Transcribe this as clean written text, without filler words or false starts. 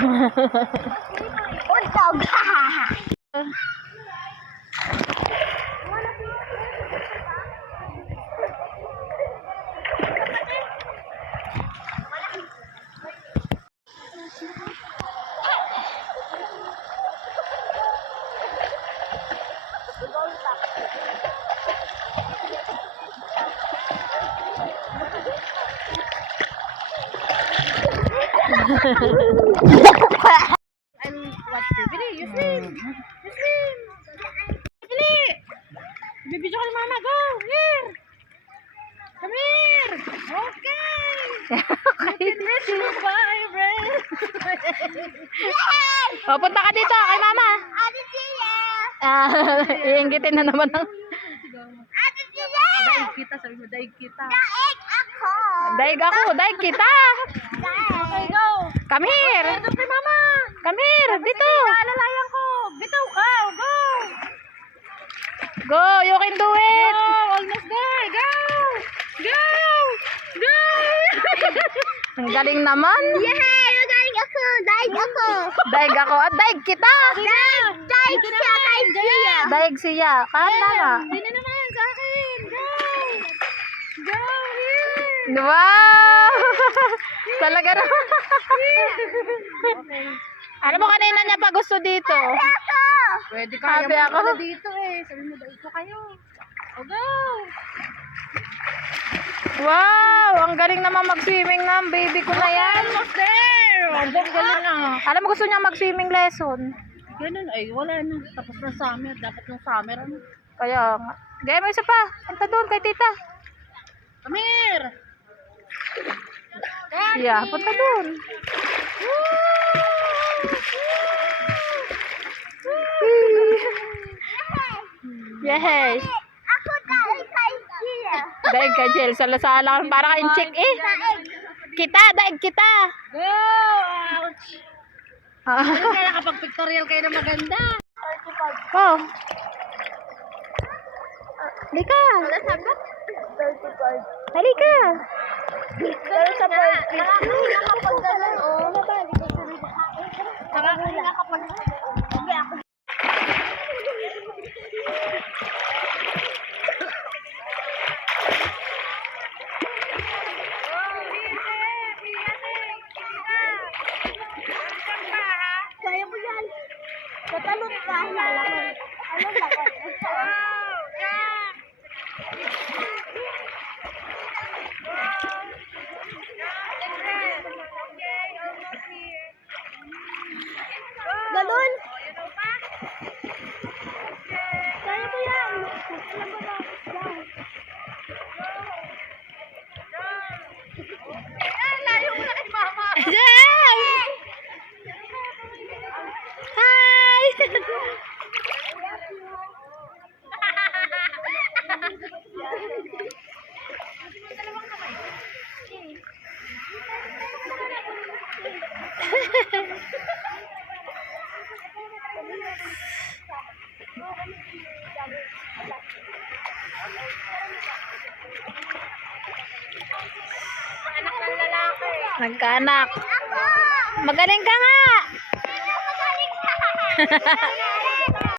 Untog. I'm what Bili, you swim. You swim. Bili. Bibidyo ka ni mama, go. Here. Come here. Okay. Fitness vibrant. O, punta ka dito kay mama. Ate Tia. Iinggitin na naman ang... Ate Tia. Daig kita, sabi mo, daig kita. Daig ako. Daig ako, daig kita. Okay, go. Come here. Ito kay mama. Come here, dito. Alalayan ko. Bitaw ka. Go. Go, you can do it. Go. Almost there. Go. Go. Go. Ang galing naman. Yay! Magaling ako. Daig ako. Daig ako. At daig kita. Daig siya. Daig siya. Daig siya. Tama. Hindi na naman sa akin. Go. Go. Here. Wow. Talaga naman. Okay. Ano mo kanina niya pa gusto dito? Ako. Pwede kaya Happy mo ako. pala dito eh. Sabi mo, dito kayo. O go! Wow, ang galing naman mag-swimming ng baby ko na yan. Almost there! Ang galing na. Alam mo gusto niya mag-swimming lesson. Ganun ay, wala na. Tapos na summer. Dapat ng summer. Ano? Kaya nga. Gaya mo isa pa. Punta doon kay tita. Come here! Yeah, punta doon. Yehey. Ako daig kay Tia. Daig ka, Jel. Sala-sala. Para ka in-check eh. Daig. Kita, daig kita. Go! Ouch! Ano kaya nakapag-pictorial kayo na maganda? Oh. Halika. Wala sagot. 35. Halika. Pero sa birthday. Nakakahinga kapag gano'n. Oo. Nakakahinga kapag hindi ako. Kaya mo yan. Tatalon ka. Lalangon. Ano lalangon? Galon. Kaya mo yan. Alam mo ba? Yan. Layo mo na kay mama. Jel! Hi! Anak ng lalaki. Nagkaanak. Ako! Magaling ka nga. Magaling ka!